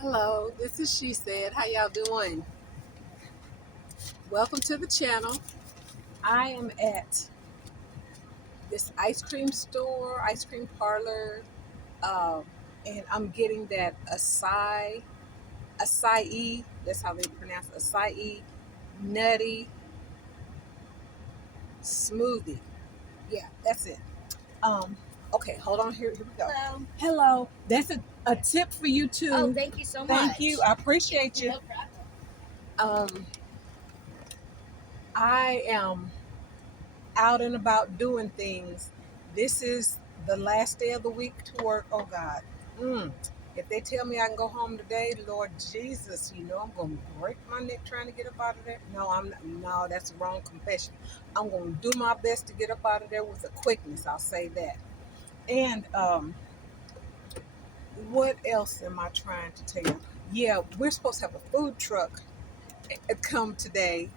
Hello, this is She Said. How y'all doing? Welcome to the channel. I am at this ice cream store, ice cream parlor, um, and I'm getting that acai, that's how they pronounce it, acai nutty smoothie. Yeah, that's it. Um, okay, hold on, here we go. Hello. Hello, that's a tip for you too. Oh, thank you so much. Thank you, I appreciate you. No problem. I am out and about doing things. This is the last day of the week to work. Oh God. Mm. If they tell me I can go home today, Lord Jesus, I'm gonna break my neck trying to get up out of there. No, I'm not, no, that's the wrong confession. I'm gonna do my best to get up out of there with a quickness. I'll say that. And what else am I trying to tell you? Yeah, we're supposed to have a food truck come today.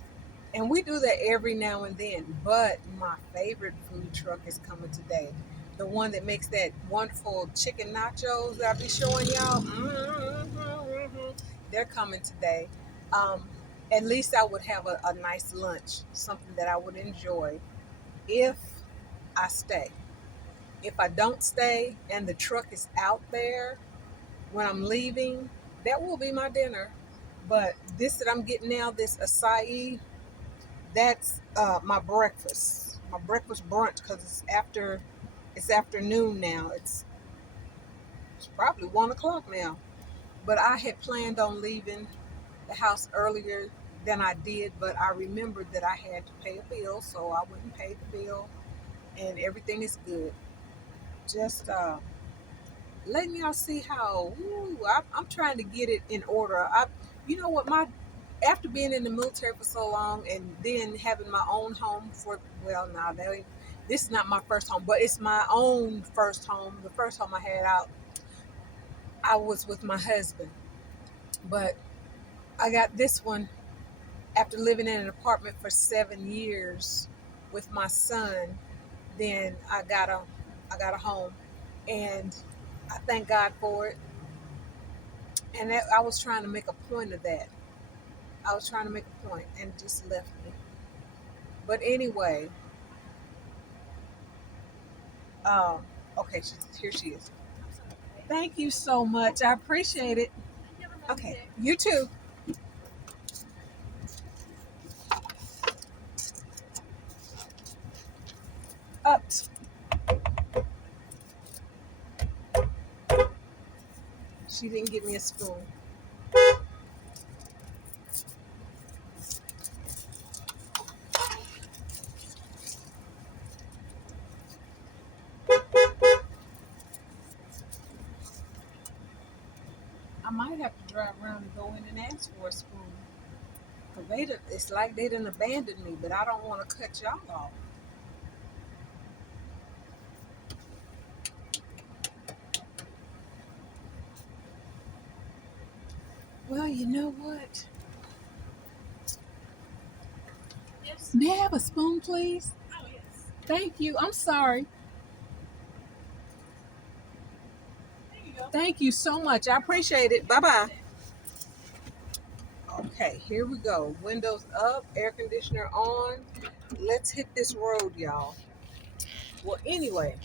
And we do that every now and then. But my favorite food truck is coming today. The one that makes that wonderful chicken nachos that I'll be showing y'all. They're coming today. Um, at least I would have a nice lunch, something that I would enjoy if I stay. If I don't stay and the truck is out there when I'm leaving, that will be my dinner. But this that I'm getting now, this acai, that's my breakfast. My breakfast brunch because it's afternoon now. It's probably 1 o'clock now. But I had planned on leaving the house earlier than I did, but I remembered that I had to pay a bill, so I went and paid the bill, and everything is good. Just letting y'all see how I'm trying to get it in order. You know what, my after being in the military for so long and then having my own home for well, now this is not my first home, but it's my own first home. The first home I had out, I was with my husband, but I got this one after living in an apartment for 7 years with my son. Then I got a home, and I thank God for it. And I was trying to make a point of that. I was trying to make a point, and it just left me. But anyway, um, okay, here she is. Thank you so much. I appreciate it. Okay, you too. Up. She didn't give me a spoon. I might have to drive around and go in and ask for a spoon. Cause it's like they didn't abandon me, but I don't want to cut y'all off. Well, you know what? Yes. May I have a spoon, please? Oh, yes. Thank you. I'm sorry. There you go. Thank you so much. I appreciate it. Bye bye. Okay, here we go. Windows up, air conditioner on. Let's hit this road, y'all. Well, anyway,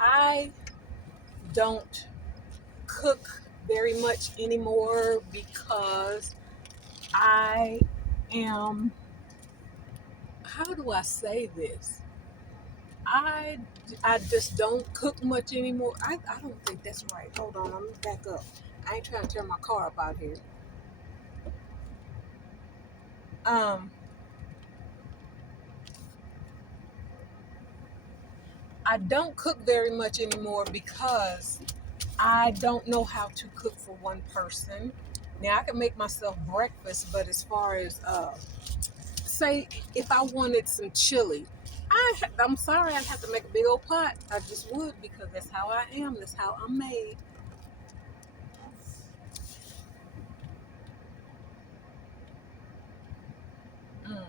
I don't cook very much anymore because I am, how do I say this? I I just don't cook much anymore. I don't think that's right. Hold on, let me back up. I ain't trying to tear my car up out here. Um, I don't cook very much anymore because I don't know how to cook for one person. Now I can make myself breakfast, but as far as say if I wanted some chili, I'm sorry I'd have to make a big old pot. I just would because that's how I am. That's how I'm made. Mm.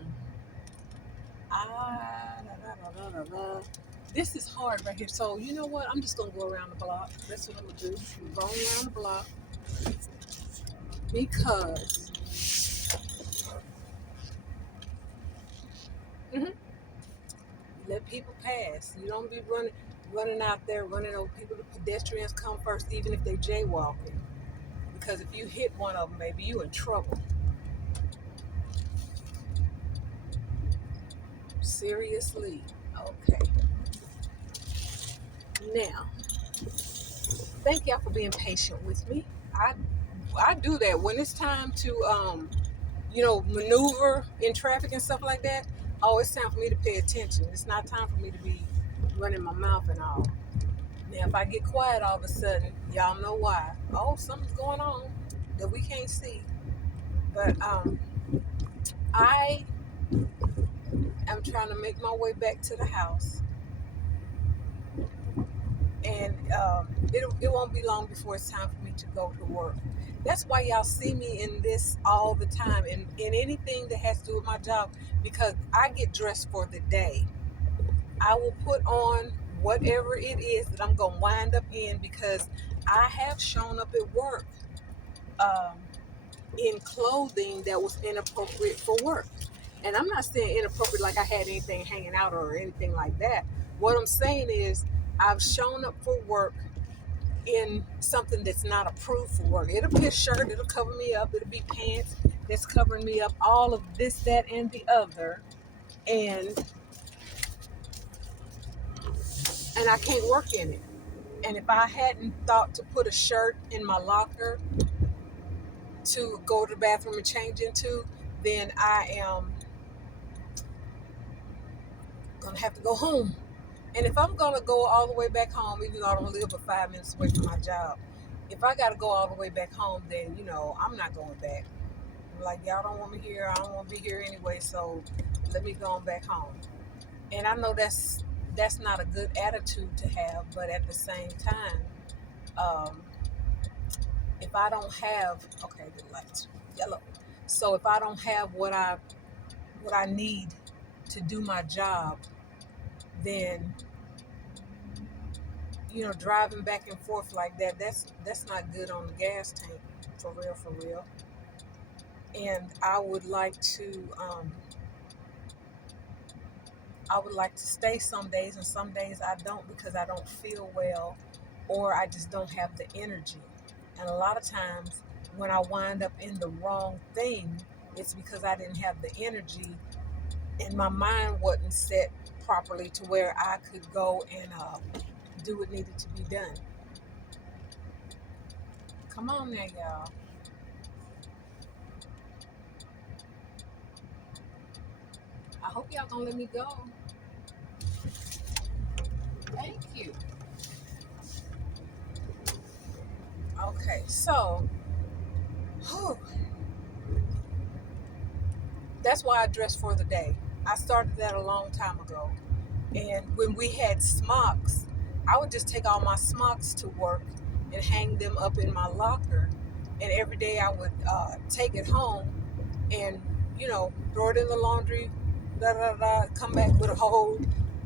Ah, da, da, da, da, da, da. This is hard. hard right here. So you know what? I'm just gonna go around the block. That's what I'm gonna do. I'm going around the block because mhm, let people pass. You don't be running out there, running over people. The pedestrians come first, even if they jaywalking. Because if you hit one of them, maybe you in trouble. Seriously. Okay. Now, thank y'all for being patient with me. I do that when it's time to maneuver in traffic and stuff like that. Oh, it's time for me to pay attention. It's not time for me to be running my mouth and all. Now, if I get quiet all of a sudden, y'all know why. Oh, something's going on that we can't see. But I am trying to make my way back to the house, and it won't be long before it's time for me to go to work. That's why y'all see me in this all the time, and in anything that has to do with my job, because I get dressed for the day. I will put on whatever it is that I'm going to wind up in, because I have shown up at work um, in clothing that was inappropriate for work. And I'm not saying inappropriate like I had anything hanging out or anything like that. What I'm saying is I've shown up for work in something that's not approved for work. It'll be a shirt, it'll cover me up, it'll be pants that's covering me up, all of this, that, and the other. And I can't work in it. And if I hadn't thought to put a shirt in my locker to go to the bathroom and change into, then I am gonna have to go home. And if I'm gonna go all the way back home, even though I don't live but 5 minutes away from my job, if I gotta go all the way back home, then I'm not going back. I'm like, y'all don't want me here. I don't want to be here anyway. So let me go on back home. And I know that's not a good attitude to have, but at the same time, um, if I don't have the light's yellow. So if I don't have what I need to do my job, then driving back and forth like that, that's not good on the gas tank, for real. And I would like to stay some days, and some days I don't, because I don't feel well, or I just don't have the energy. And a lot of times when I wind up in the wrong thing, it's because I didn't have the energy, and my mind wasn't set properly to where I could go and do what needed to be done. Come on now, y'all. I hope y'all gonna let me go. Thank you. Okay, so whew, that's why I dress for the day. I started that a long time ago. And when we had smocks, I would just take all my smocks to work and hang them up in my locker. And every day I would take it home and, throw it in the laundry, come back with a whole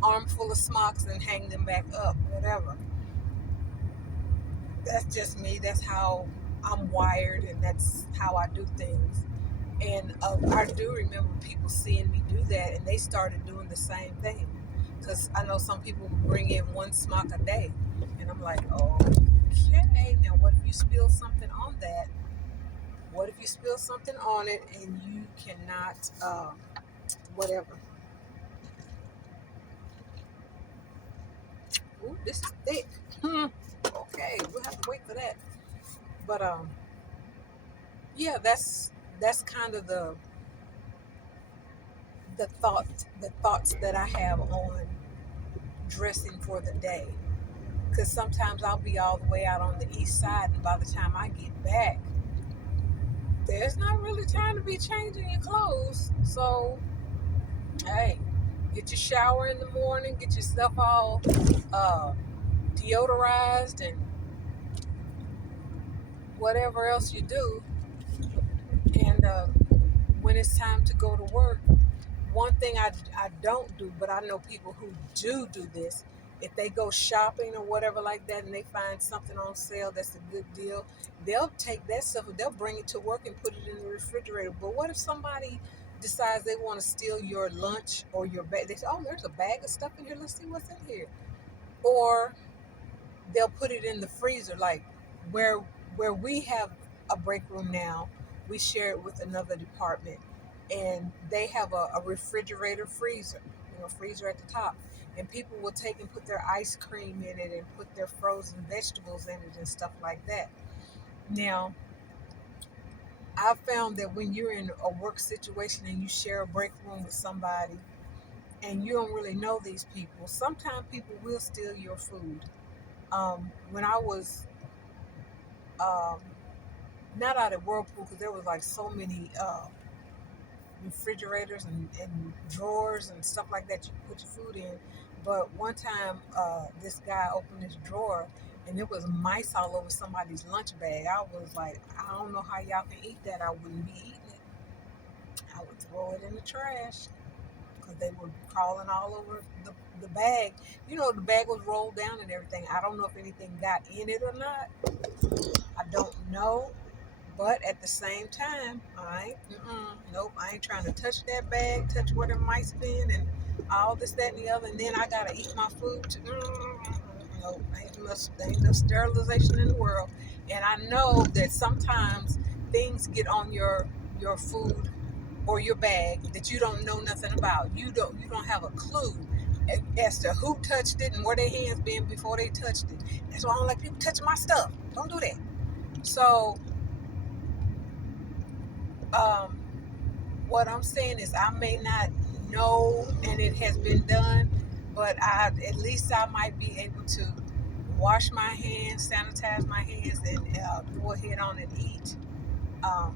armful of smocks and hang them back up, whatever. That's just me. That's how I'm wired, and that's how I do things. And I do remember people seeing me do that, and they started doing the same thing. Because I know some people bring in one smock a day. And I'm like, okay, now what if you spill something on that? What if you spill something on it and you cannot, whatever. Ooh, this is thick. Okay, we'll have to wait for that. But yeah, that's kind of the thoughts that I have on dressing for the day. Because sometimes I'll be all the way out on the east side, and by the time I get back, there's not really time to be changing your clothes. So, hey, get your shower in the morning, get your stuff all deodorized, and whatever else you do. And when it's time to go to work, one thing I don't do, but I know people who do this, if they go shopping or whatever like that and they find something on sale that's a good deal, they'll take that stuff and they'll bring it to work and put it in the refrigerator. But what if somebody decides they want to steal your lunch or your bag? They say, oh, there's a bag of stuff in here. Let's see what's in here. Or they'll put it in the freezer, like where where we have a break room now. We share it with another department, and they have a refrigerator freezer, freezer at the top, and people will take and put their ice cream in it and put their frozen vegetables in it and stuff like that. Now, I've found that when you're in a work situation and you share a break room with somebody and you don't really know these people, sometimes people will steal your food. When I was um, not out at Whirlpool, because there was like so many refrigerators and drawers and stuff like that you can put your food in. But one time, this guy opened his drawer and there was mice all over somebody's lunch bag. I was like, I don't know how y'all can eat that. I wouldn't be eating it. I would throw it in the trash because they were crawling all over the bag. The bag was rolled down and everything. I don't know if anything got in it or not. I don't know. But at the same time, nope, I ain't trying to touch that bag, touch where the mice been, and all this, that, and the other, and then I gotta eat my food. Nope, ain't no sterilization in the world. And I know that sometimes things get on your food or your bag that you don't know nothing about. You don't have a clue as to who touched it and where their hands been before they touched it. That's why I don't like people touching my stuff. Don't do that. So um, what I'm saying is I may not know and it has been done, but at least I might be able to wash my hands, sanitize my hands, and go ahead on and eat. Oh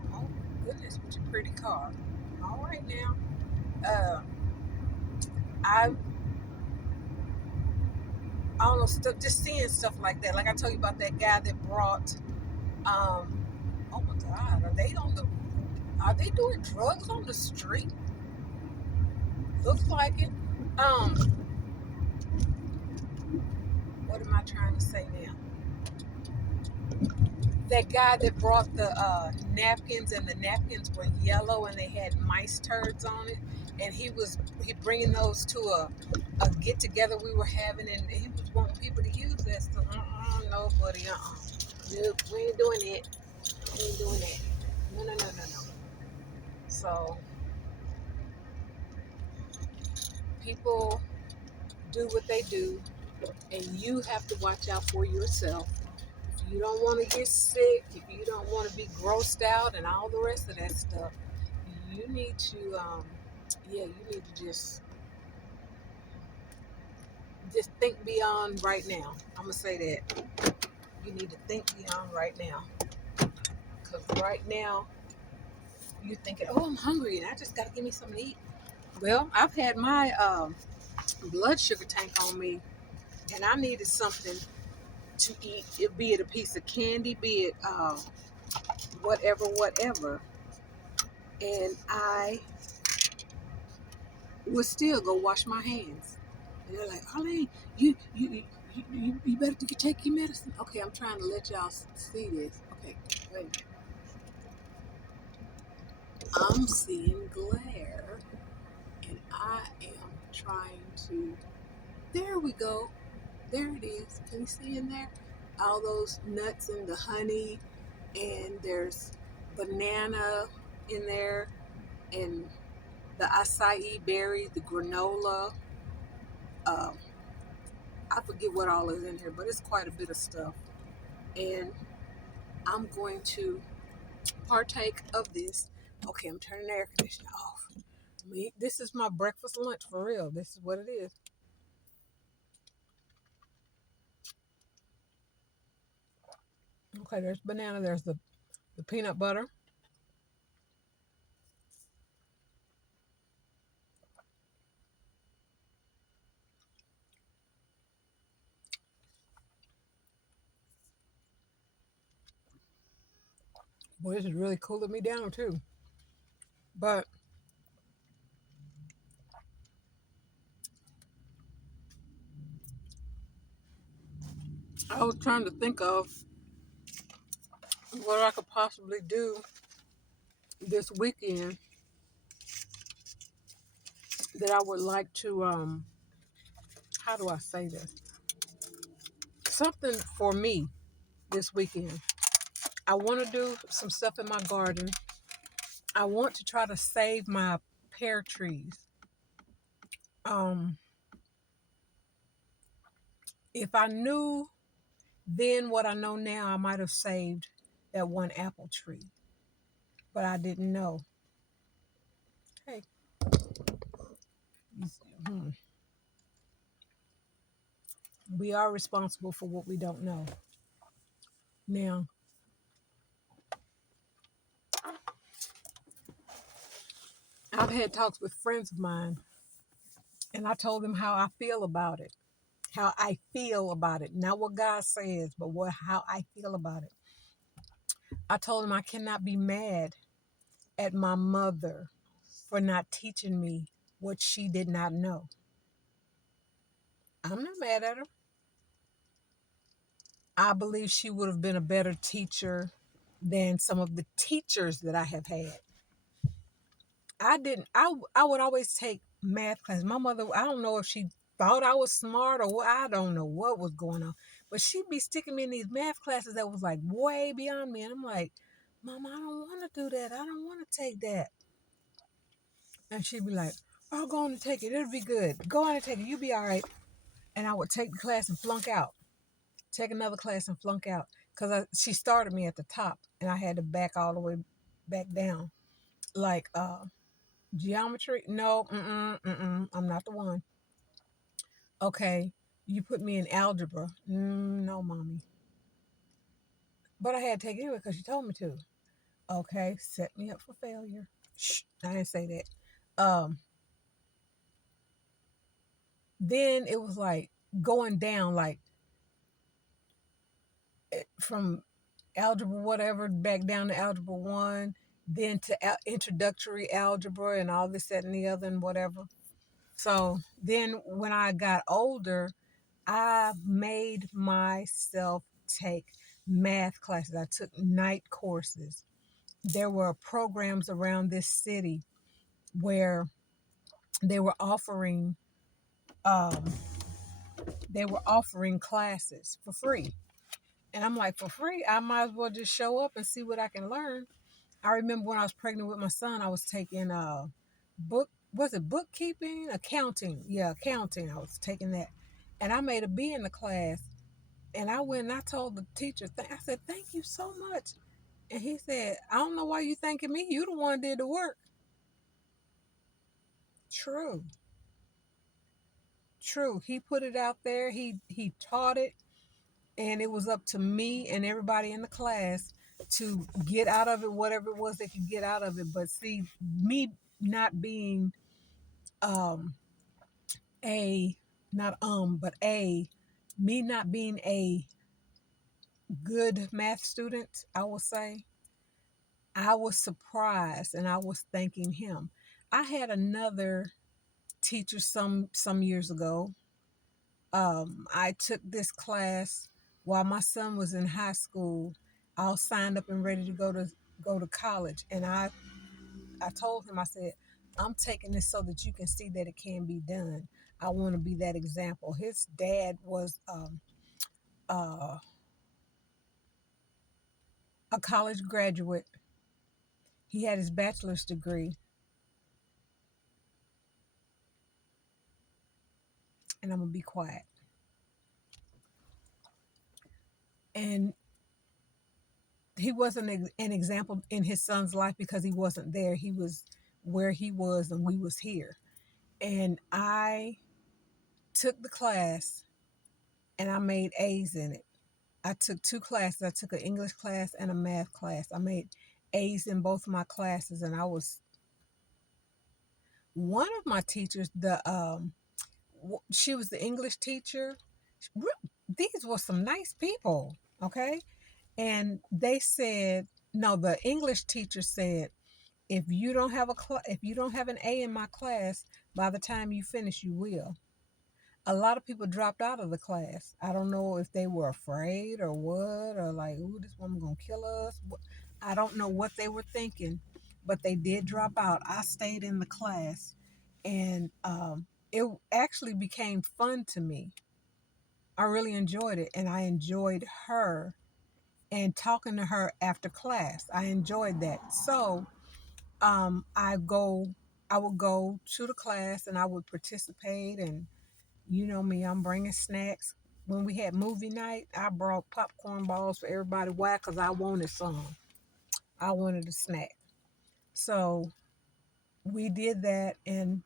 goodness, what a pretty car! All right now, uh, I I don't know, just seeing stuff like that. Like I told you about that guy that brought. Um, oh my God, Are they doing drugs on the street? Looks like it. Um, what am I trying to say now? That guy that brought the napkins, and the napkins were yellow and they had mice turds on it, and he bringing those to a get together we were having, and he was wanting people to use that stuff. No, buddy, nope, we ain't doing it. We ain't doing that. No, no, no, no, no. So people do what they do, and you have to watch out for yourself. If you don't want to get sick, if you don't want to be grossed out and all the rest of that stuff, you need to, you need to just think beyond right now. I'm gonna say that you need to think beyond right now, because right now you're thinking, oh, I'm hungry and I just gotta give me something to eat. Well, I've had my blood sugar tank on me, and I needed something to eat. Be it a piece of candy, be it whatever, whatever, and I would still go wash my hands. And they're like, Arlene, you better take your medicine. Okay, I'm trying to let y'all see this. Okay, wait. I'm seeing glare, and I am trying to. There we go. There it is. Can you see in there? All those nuts and the honey, and there's banana in there, and the acai berry, the granola. Um, I forget what all is in here, but it's quite a bit of stuff. And I'm going to partake of this. Okay, I'm turning the air conditioner off. This is my breakfast lunch for real. This is what it is. Okay, there's banana. There's the peanut butter. Boy, this is really cooling me down too. But I was trying to think of what I could possibly do this weekend that I would like to how do I say this? Something for me this weekend. I want to do some stuff in my garden. I want to try to save my pear trees. Um, if I knew then what I know now, I might have saved that one apple tree, but I didn't know. Hey, hmm, we are responsible for what we don't know. Now, I've had talks with friends of mine, and I told them how I feel about it. How I feel about it, not what God says, but how I feel about it. I told them I cannot be mad at my mother for not teaching me what she did not know. I'm not mad at her. I believe she would have been a better teacher than some of the teachers that I have had. I didn't, I would always take math class. My mother, I don't know if she thought I was smart or what, I don't know what was going on, but she'd be sticking me in these math classes that was like way beyond me. And I'm like, Mama, I don't want to do that. I don't want to take that. And she'd be like, "I'll go on and take it. It'll be good. Go on and take it. You'll be all right." And I would take the class and flunk out. Take another class and flunk out. Because she started me at the top and I had to back all the way back down. Like geometry? No, I'm not the one. Okay, you put me in algebra. No, mommy. But I had to take it anyway because she told me to. Okay, set me up for failure. Shh, I didn't say that. Then it was like going down, like from algebra whatever back down to algebra 1, then to introductory algebra and all this, that, and the other, and whatever. So then when I got older, I made myself take math classes. I took night courses. There were programs around this city where they were offering um, classes for free. And I'm like, for free? I might as well just show up and see what I can learn. I remember when I was pregnant with my son, I was taking was it bookkeeping? Accounting. Yeah, accounting. I was taking that. And I made a B in the class. And I went and I told the teacher, I said, "Thank you so much." And he said, "I don't know why you thanking me. You the one did the work." True. True. He put it out there. He taught it. And it was up to me and everybody in the class to get out of it whatever it was they could get out of it. But see, me not being um a not but a me not being a good math student, I will say, I was surprised and I was thanking him. I had another teacher some years ago. I took this class while my son was in high school, all signed up and ready to go to college. And I told him, I said, "I'm taking this so that you can see that it can be done. I want to be that example." His dad was uh, a college graduate. He had his bachelor's degree, and I'm gonna be quiet. And he wasn't an example in his son's life because he wasn't there. He was where he was, and we was here. And I took the class, and I made A's in it. I took two classes. I took an English class and a math class. I made A's in both of my classes, and I was one of my teachers. She was the English teacher. These were some nice people, okay? And they said, no, the English teacher said, if you don't have an A in my class, by the time you finish, you will. A lot of people dropped out of the class. I don't know if they were afraid or what, or like, ooh, this woman gonna kill us. I don't know what they were thinking, but they did drop out. I stayed in the class, and it actually became fun to me. I really enjoyed it, and I enjoyed her and talking to her after class. I enjoyed that. So um, I go, I would go to the class and I would participate. And you know me, I'm bringing snacks. When we had movie night, I brought popcorn balls for everybody. Why? Because I wanted some. I wanted a snack. So we did that, and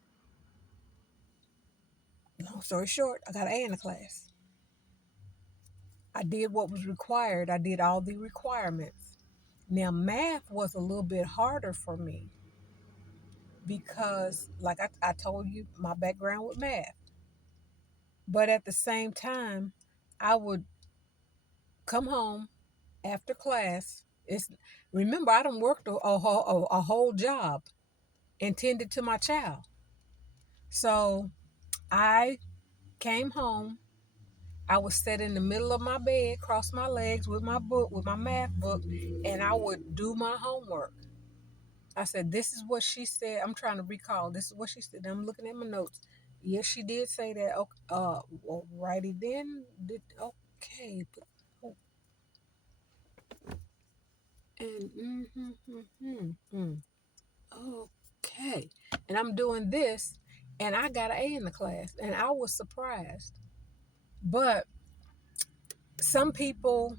long story short, I got an A in the class. I did what was required. I did all the requirements. Now, math was a little bit harder for me because, like I told you, my background with math. But at the same time, I would come home after class. It's remember I done worked a whole job intended to my child. So I came home. I would sit in the middle of my bed, cross my legs with my book, with my math book, and I would do my homework. I said, "This is what she said." I'm trying to recall. This is what she said. I'm looking at my notes. Yes, she did say that. Okay, well, righty then. Did okay. Oh, and okay. And I'm doing this, and I got an A in the class, and I was surprised. But some people,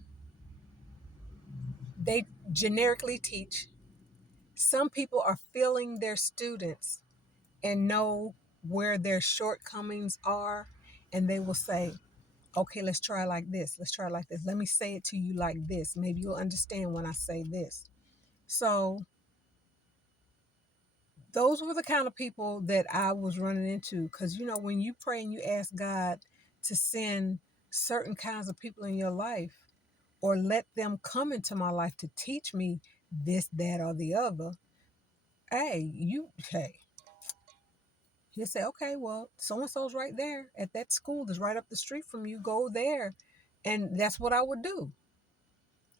they generically teach. Some people are feeling their students and know where their shortcomings are, and they will say, okay, let's try like this. Let's try like this. Let me say it to you like this. Maybe you'll understand when I say this. So those were the kind of people that I was running into. Because, you know, when you pray and you ask God to send certain kinds of people in your life or let them come into my life to teach me this, that, or the other, hey, he'll say, okay, well, so and so's right there at that school that's right up the street from you. Go there. And that's what I would do.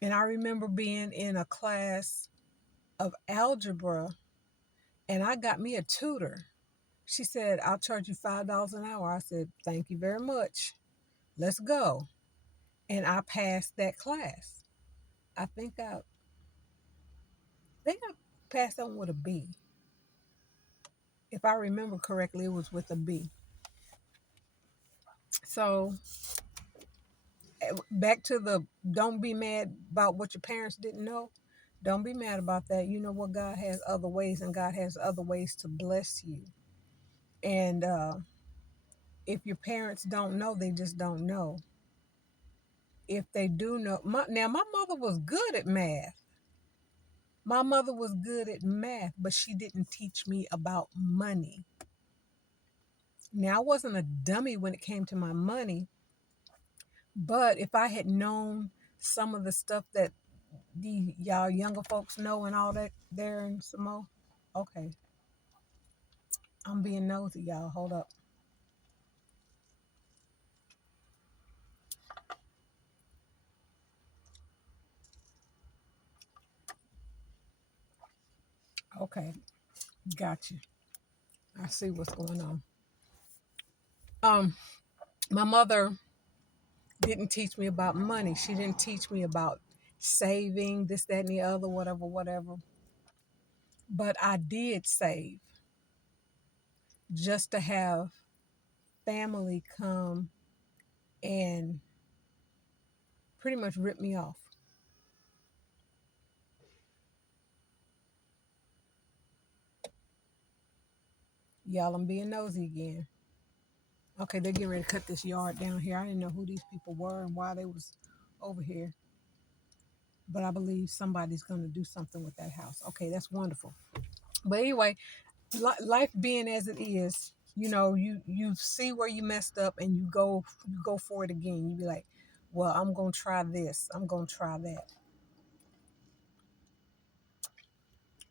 And I remember being in a class of algebra, and I got me a tutor. She said, I'll charge you $5 an hour. I said, thank you very much. Let's go. And I passed that class. I think I passed that one with a B. If I remember correctly, it was with a B. So back to the don't be mad about what your parents didn't know. Don't be mad about that. You know what? God has other ways, and God has other ways to bless you. And if your parents don't know, they just don't know. If they do know, now my mother was good at math. My mother was good at math, but she didn't teach me about money. Now, I wasn't a dummy when it came to my money, but if I had known some of the stuff that the y'all younger folks know and all that there in Samoa, okay, I'm being nosy, y'all. Hold up. Okay, gotcha. I see what's going on. Um, my mother didn't teach me about money. She didn't teach me about saving, this, that, and the other, whatever, whatever. But I did save just to have family come and pretty much rip me off. Y'all, I'm being nosy again. Okay, they're getting ready to cut this yard down here. I didn't know who these people were and why they was over here. But I believe somebody's going to do something with that house. Okay, that's wonderful. But anyway, life being as it is, you know, you see where you messed up and you go for it again. You be like, well, I'm gonna try this. I'm gonna try that.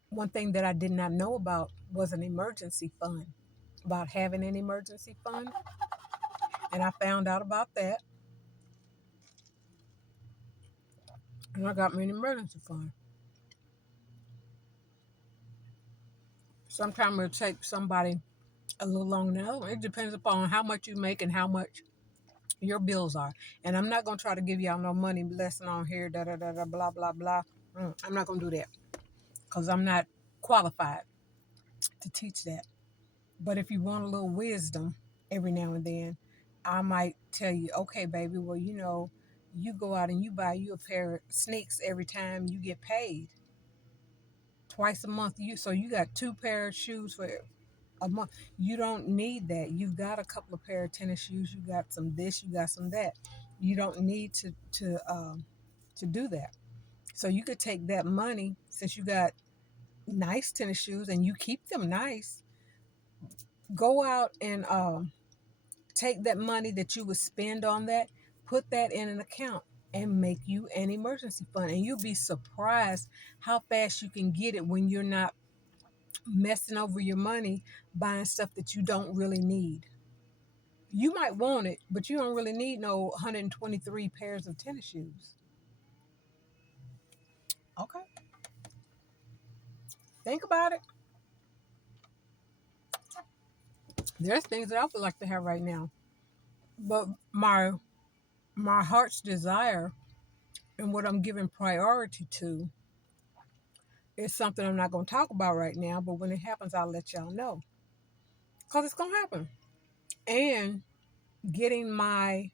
One thing that I did not know about was an emergency fund. About having an emergency fund. And I found out about that. And I got me an emergency fund. Sometimes it'll take somebody a little longer than others. It depends upon how much you make and how much your bills are. And I'm not going to try to give y'all no money lesson on here, da da da da, blah, blah, blah. I'm not going to do that because I'm not qualified to teach that. But if you want a little wisdom every now and then, I might tell you, okay, baby, well, you go out and you buy you a pair of sneaks every time you get paid. Twice a month. So you got 2 pair of shoes for a month. You don't need that. You've got a couple of pair of tennis shoes. You got some this. You got some that. You don't need to do that. So you could take that money since you got nice tennis shoes and you keep them nice. Go out and take that money that you would spend on that, put that in an account, and make you an emergency fund. And you'll be surprised how fast you can get it when you're not messing over your money buying stuff that you don't really need. You might want it, but you don't really need no 123 pairs of tennis shoes. Okay. Think about it. There's things that I would like to have right now. But my heart's desire and what I'm giving priority to is something I'm not going to talk about right now, but when it happens, I'll let y'all know. Because it's going to happen. And getting my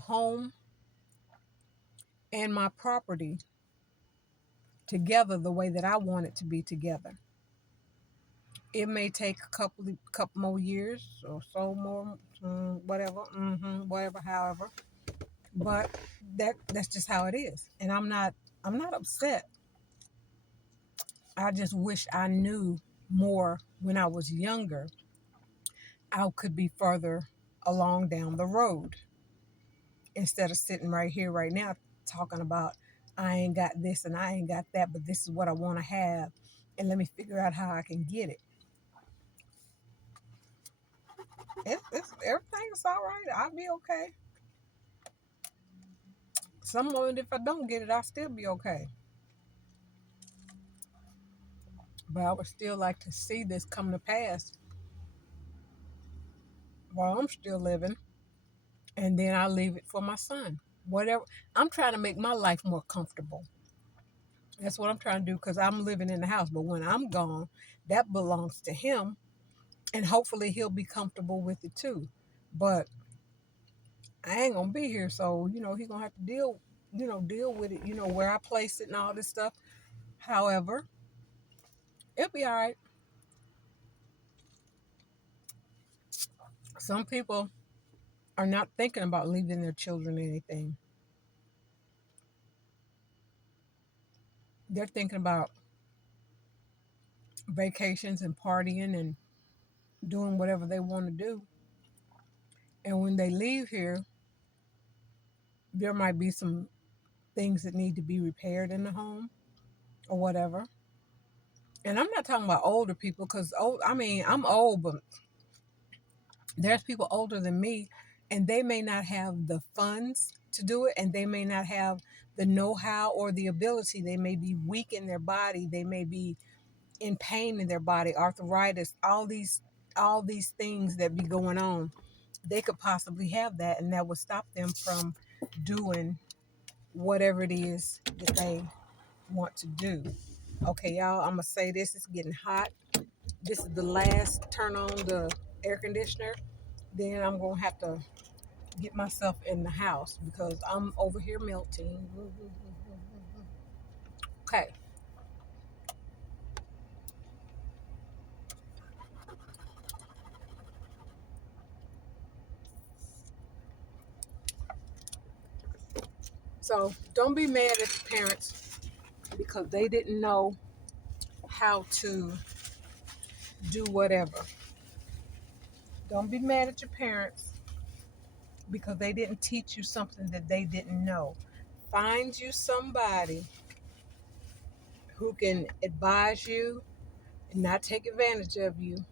home and my property together the way that I want it to be together. It may take a couple more years or so more, whatever, however. But that's just how it is. And I'm not upset. I just wish I knew more when I was younger. I could be further along down the road instead of sitting right here right now talking about I ain't got this and I ain't got that, but this is what I want to have, and let me figure out how I can get it. It's everything's all right. I'll be okay. Some moment if I don't get it, I'll still be okay. But I would still like to see this come to pass while I'm still living, and then I leave it for my son. Whatever. I'm trying to make my life more comfortable. That's what I'm trying to do because I'm living in the house. But when I'm gone, that belongs to him, and hopefully he'll be comfortable with it too. But I ain't gonna be here, so he's gonna have to deal with it. Where I place it and all this stuff. However, it'll be all right. Some people are not thinking about leaving their children anything. They're thinking about vacations and partying and doing whatever they want to do. And when they leave here, there might be some things that need to be repaired in the home or whatever. And I'm not talking about older people because I'm old, but there's people older than me and they may not have the funds to do it, and they may not have the know-how or the ability. They may be weak in their body. They may be in pain in their body, arthritis, all these things that be going on. They could possibly have that, and that would stop them from doing whatever it is that they want to do. Okay, y'all, I'm gonna say this. It's getting hot. This is the last turn on the air conditioner. Then I'm gonna have to get myself in the house because I'm over here melting. Okay. So don't be mad at the parents because they didn't know how to do whatever. Don't be mad at your parents because they didn't teach you something that they didn't know. Find you somebody who can advise you and not take advantage of you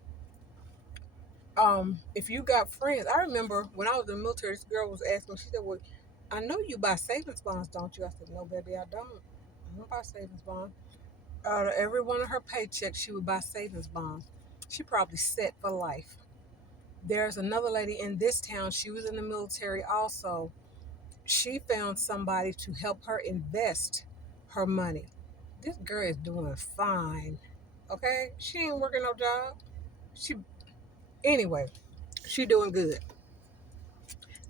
If you got friends, I remember when I was in the military, this girl was asking me, she said, well, I know you buy savings bonds, don't you? I said, no, baby, I don't. I don't buy savings bonds. Out of every one of her paychecks, she would buy savings bonds. She probably set for life. There's another lady in this town. She was in the military also. She found somebody to help her invest her money. This girl is doing fine. Okay? She ain't working no job. She anyway, she doing good.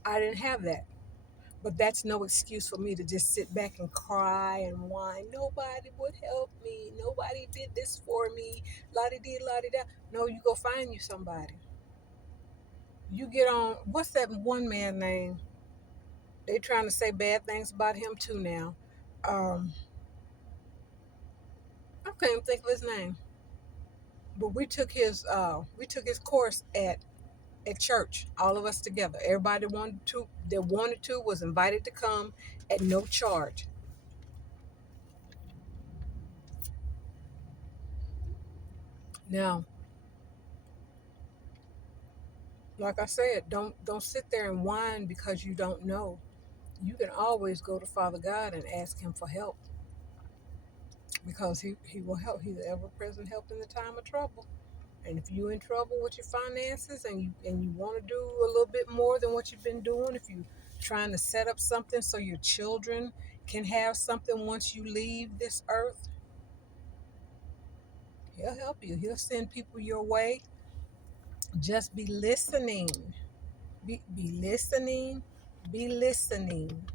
I didn't have that. But that's no excuse for me to just sit back and cry and whine. Nobody would help me. Nobody did this for me. La di di la di da. No, you go find you somebody. You get on. What's that one man name? They trying to say bad things about him too now. Um, I can't even think of his name. But we took his course at church. All of us together. Everybody that wanted to was invited to come at no charge. Now, like I said, don't sit there and whine because you don't know. You can always go to Father God and ask him for help because he will help. He's the ever present help in the time of trouble. And if you're in trouble with your finances and you want to do a little bit more than what you've been doing, if you're trying to set up something so your children can have something once you leave this earth, he'll help you. He'll send people your way. Just be listening. Be listening. Be listening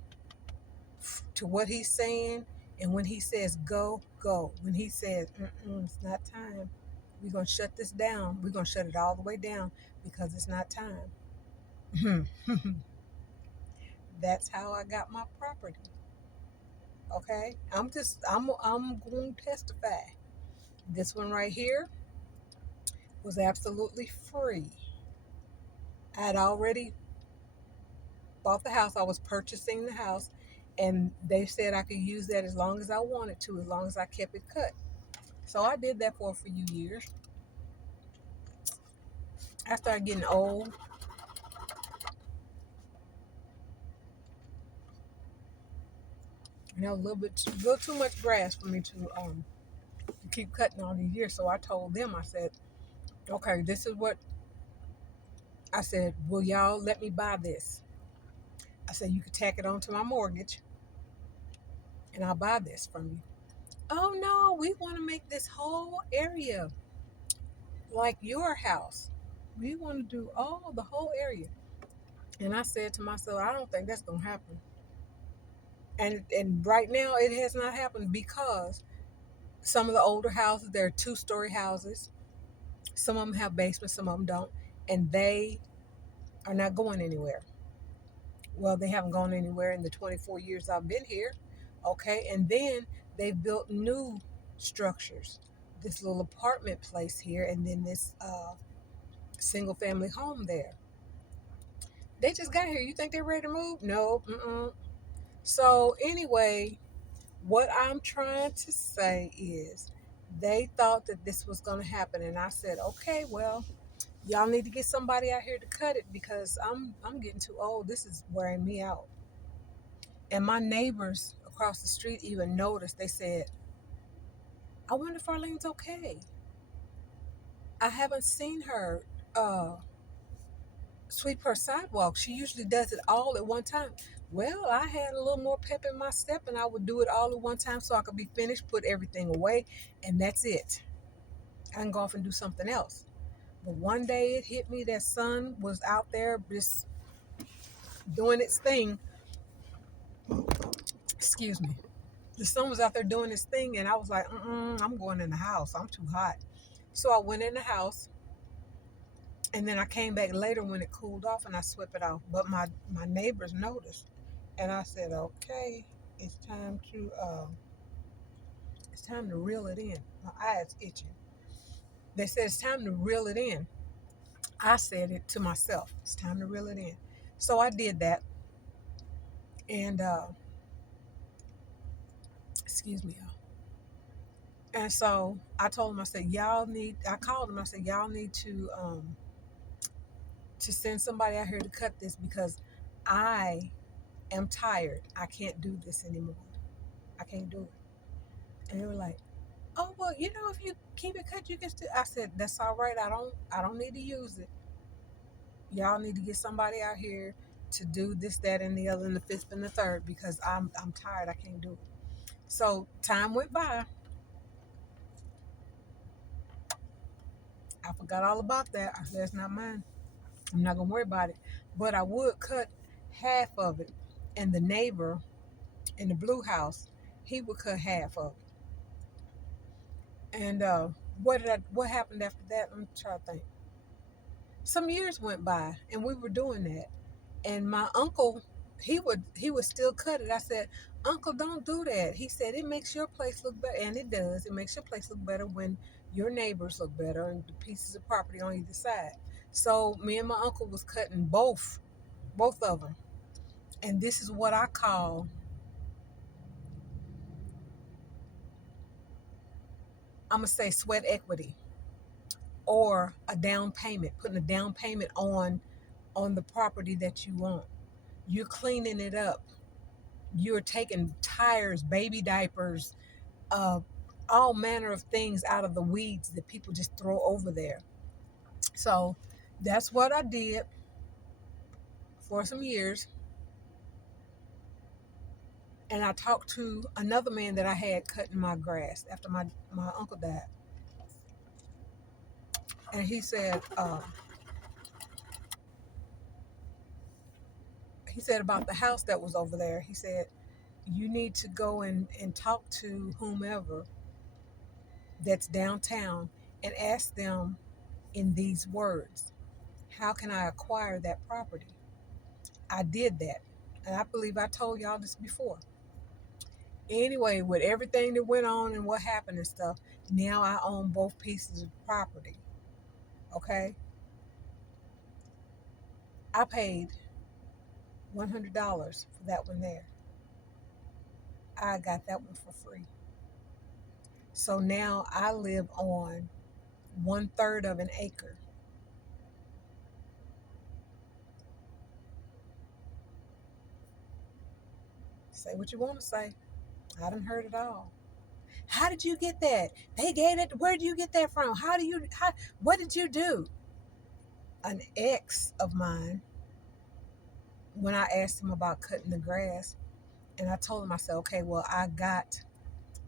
to what he's saying. And when he says go, go. When he says, it's not time, we're going to shut this down. We're going to shut it all the way down because it's not time. That's how I got my property. Okay? I'm going to testify. This one right here was absolutely free. I had already bought the house. I was purchasing the house, and they said I could use that as long as I wanted to, as long as I kept it cut. So I did that for a few years. I started getting old. A little too much grass for me to keep cutting all these years. So I told them, I said, okay, this is what I said. Will y'all let me buy this? I said you could tack it onto my mortgage, and I'll buy this from you. Oh no, we want to make this whole area like your house. We want to do all the whole area. And I said to myself, I don't think that's gonna happen. And right now it has not happened because some of the older houses, they're 2-story houses. Some of them have basements, some of them don't, and they are not going anywhere. Well, they haven't gone anywhere in the 24 years I've been here. Okay, and then they've built new structures. This little apartment place here, and then this single family home there. They just got here. You think they're ready to move? No. Mm-mm. So anyway, what I'm trying to say is they thought that this was going to happen, and I said, okay, well, y'all need to get somebody out here to cut it because I'm getting too old. This is wearing me out. And my neighbors across the street even noticed. They said, I wonder if Arlene's okay. I haven't seen her uh, sweep her sidewalk. She usually does it all at one time. Well, I had a little more pep in my step and I would do it all at one time so I could be finished, put everything away, and that's it. I can go off and do something else. But one day it hit me that sun was out there just doing its thing. Excuse me. The sun was out there doing its thing, and I was like, I'm going in the house. I'm too hot. So I went in the house, and then I came back later when it cooled off, and I swept it off. But my neighbors noticed, and I said, okay, it's time to reel it in. My eyes itching. They said it's time to reel it in. I said it to myself. It's time to reel it in. So I did that, and excuse me, y'all. And so I told them, I said, y'all need. I called them. I said, y'all need to to send somebody out here to cut this because I am tired. I can't do this anymore. I can't do it. And they were like, oh well, if you keep it cut, you can still. I said, that's all right. I don't need to use it. Y'all need to get somebody out here to do this, that, and the other, and the fifth and the third because I'm tired. I can't do it. So time went by. I forgot all about that. I said, that's not mine. I'm not gonna worry about it. But I would cut half of it, and the neighbor in the blue house, he would cut half of it. And what happened after that? I'm trying to think. Some years went by, and we were doing that. And my uncle, he would still cut it. I said, Uncle, don't do that. He said, it makes your place look better, and it does. It makes your place look better when your neighbors look better and the pieces of property on either side. So me and my uncle was cutting both of them, and this is what I call, I'm gonna say, sweat equity, or a down payment, putting a down payment on the property that you want. You're cleaning it up. You're taking tires, baby diapers, uh, all manner of things out of the weeds that people just throw over there. So that's what I did for some years. And I talked to another man that I had cutting my grass after my uncle died. And he said about the house that was over there, he said, you need to go and talk to whomever that's downtown and ask them in these words, how can I acquire that property? I did that. And I believe I told y'all this before. Anyway, with everything that went on and what happened and stuff, now I own both pieces of property. Okay? I paid $100 for that one there. I got that one for free. So now I live on 1/3 of an acre. Say what you want to say. I done heard it all. How did you get that? They gave it. Where did you get that from? What did you do? An ex of mine, when I asked him about cutting the grass, and I told him, I said, okay, well, I got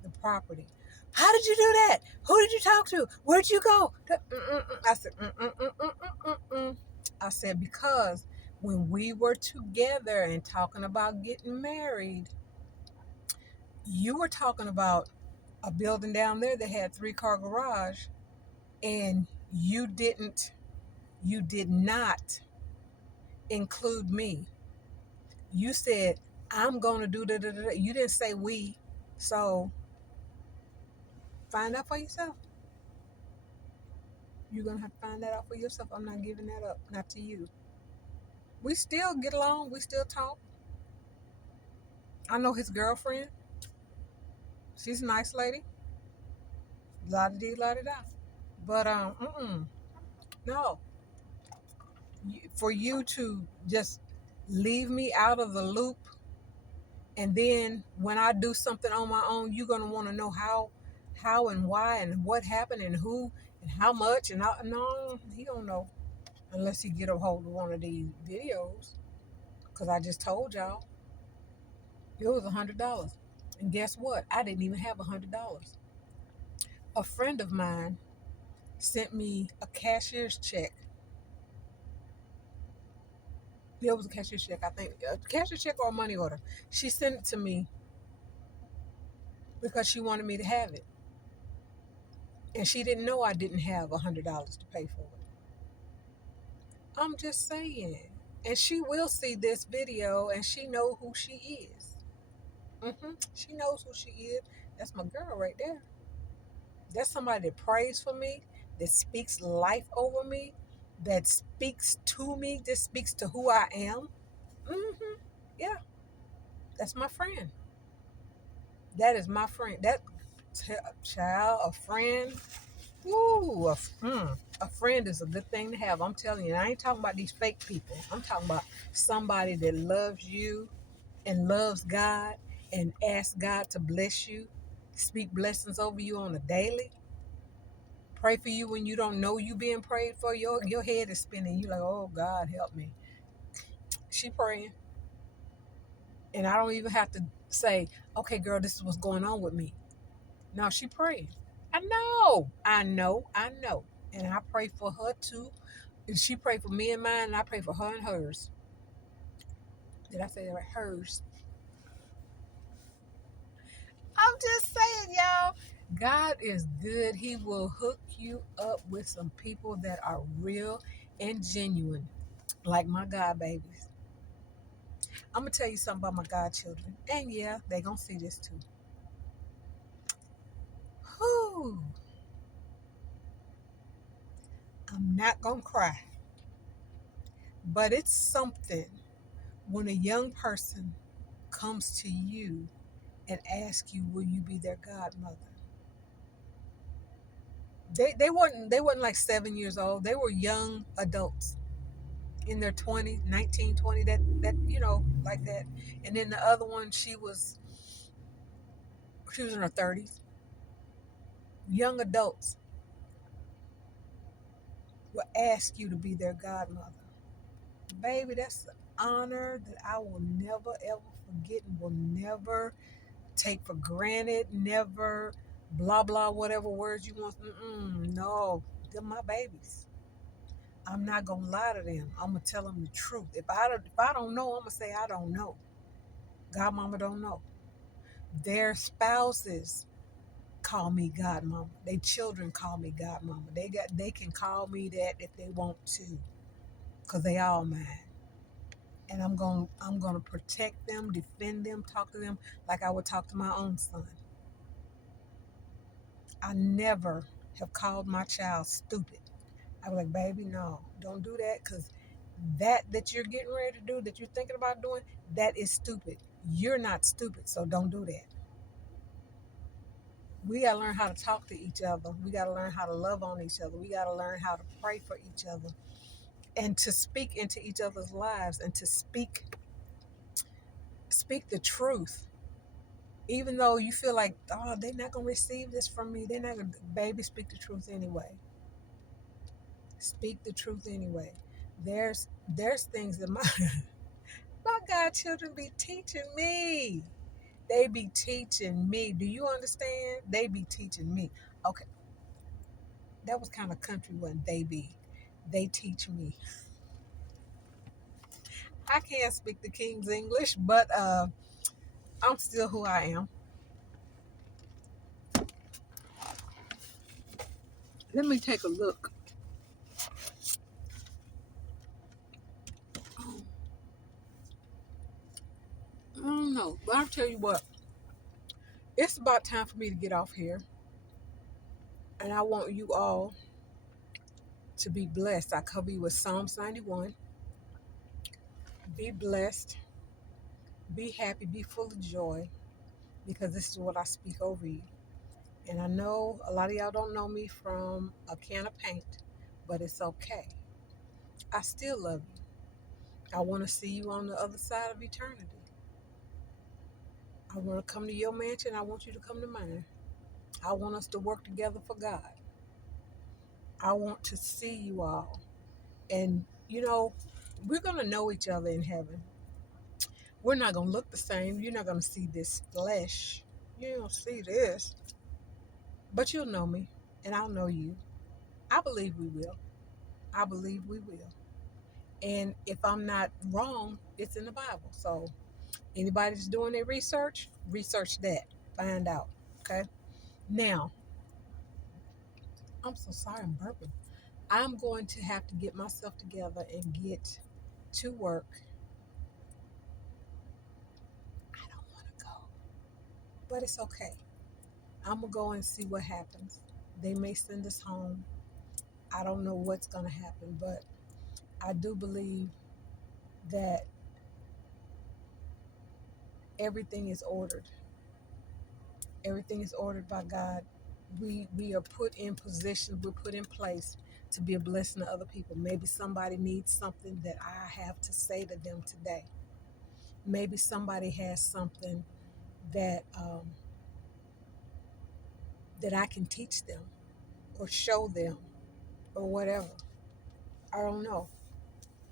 the property. How did you do that? Who did you talk to? Where'd you go? I said, I said, because when we were together and talking about getting married, you were talking about a building down there that had 3-car garage, and you did not include me. You said, I'm going to do da da da. You didn't say we. So find out for yourself. You're going to have to find that out for yourself. I'm not giving that up. Not to you. We still get along. We still talk. I know his girlfriend. She's a nice lady. La di la di da. But, no. For you to just leave me out of the loop, and then when I do something on my own, you're going to want to know how and why and what happened and who and how much. And no, he don't know unless he get a hold of one of these videos. Because I just told y'all it was $100. And guess what? I didn't even have $100. A friend of mine sent me a cashier's check. Yeah, it was a cashier's check, I think. A cashier's check or a money order. She sent it to me because she wanted me to have it. And she didn't know I didn't have $100 to pay for it. I'm just saying. And she will see this video and she know who she is. She knows who she is. That's my girl right there. That's somebody that prays for me, that speaks life over me, that speaks to me, that speaks to who I am. Yeah, that's my friend. That is my friend. That child, a friend. Ooh, a friend is a good thing to have. I'm telling you, I ain't talking about these fake people. I'm talking about somebody that loves you and loves God and asks God to bless you, speak blessings over you on a daily. Pray for you when you don't know you being prayed for. Your head is spinning. You like, oh God, help me. She praying, and I don't even have to say, okay, girl, this is what's going on with me. No, she praying. I know, and I pray for her too. And she prayed for me and mine, and I pray for her and hers. Did I say that right? Hers. I'm just saying, y'all. God is good. He will hook you up with some people that are real and genuine, like my God babies. I'm gonna tell you something about my godchildren, and yeah, they gonna see this too. Whew. I'm not gonna cry, but it's something when a young person comes to you and asks you, "Will you be their godmother?" They weren't like 7 years old. They were young adults in their 20s, 19, 20, that like that. And then the other one, she was in her 30s. Young adults will ask you to be their godmother. Baby, that's an honor that I will never ever forget and will never take for granted. Never blah blah whatever words you want. No, they're my babies. I'm not gonna lie to them. I'm gonna tell them the truth. If I don't know, I'm gonna say I don't know. Godmama don't know. Their spouses call me godmama. Their children call me godmama. They can call me that if they want to, cause they all mine. And I'm gonna protect them, defend them, talk to them like I would talk to my own son. I never have called my child stupid. I was like, baby, no, don't do that, because that you're getting ready to do, that you're thinking about doing, that is stupid. You're not stupid, so don't do that. We got to learn how to talk to each other. We got to learn how to love on each other. We got to learn how to pray for each other and to speak into each other's lives and to speak the truth. Even though you feel like, oh, they're not going to receive this from me. They're not going to, baby, speak the truth anyway. Speak the truth anyway. There's things that my my godchildren be teaching me. They be teaching me. Do you understand? They be teaching me. Okay, that was kind of country when they be. They teach me. I can't speak the King's English, but I'm still who I am. Let me take a look. I don't know, but I'll tell you what. It's about time for me to get off here, and I want you all to be blessed. I cover you with Psalms 91. Be blessed. Be happy. Be full of joy, because this is what I speak over you. And I know a lot of y'all don't know me from a can of paint, but it's okay. I still love you. I want to see you on the other side of eternity. I want to come to your mansion. I want you to come to mine. I want us to work together for God. I want to see you all. And, we're going to know each other in heaven. We're not going to look the same. You're not going to see this flesh. You don't see this. But you'll know me, and I'll know you. I believe we will. I believe we will. And if I'm not wrong, it's in the Bible. So anybody that's doing their research that. Find out. Okay? Now, I'm so sorry I'm burping. I'm going to have to get myself together and get to work. I don't want to go, but it's okay. I'm going to go and see what happens. They may send us home. I don't know what's going to happen, but I do believe that everything is ordered. Everything is ordered by God. we are put in position, we're put in place to be a blessing to other people. Maybe somebody needs something that I have to say to them today. Maybe somebody has something that that I can teach them or show them or whatever. I don't know.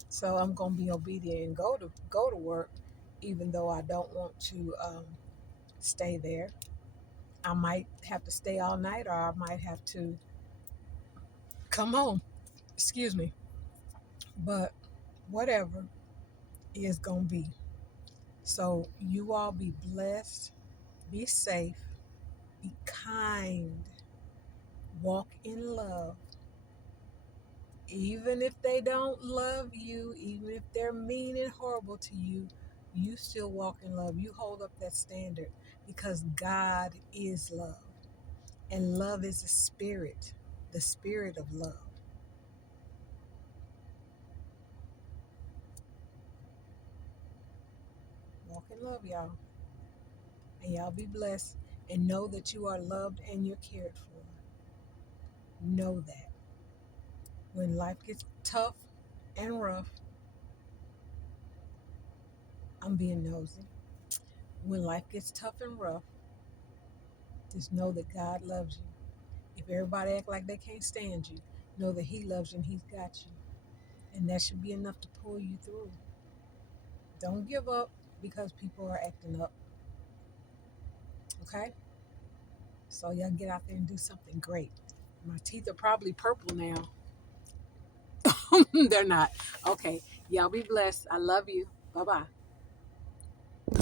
So I'm gonna be obedient and go to work, even though I don't want to stay there. I might have to stay all night, or I might have to come home. Excuse me. But whatever is gonna be. So you all be blessed, be safe, be kind, walk in love. Even if they don't love you, even if they're mean and horrible to you, you still walk in love. You hold up that standard because God is love. And love is the spirit of love. Walk in love, y'all. And y'all be blessed and know that you are loved and you're cared for. Know that. When life gets tough and rough, I'm being nosy. When life gets tough and rough, just know that God loves you. If everybody act like they can't stand you, know that He loves you and He's got you. And that should be enough to pull you through. Don't give up because people are acting up. Okay? So y'all get out there and do something great. My teeth are probably purple now. They're not. Okay. Y'all be blessed. I love you. Bye bye.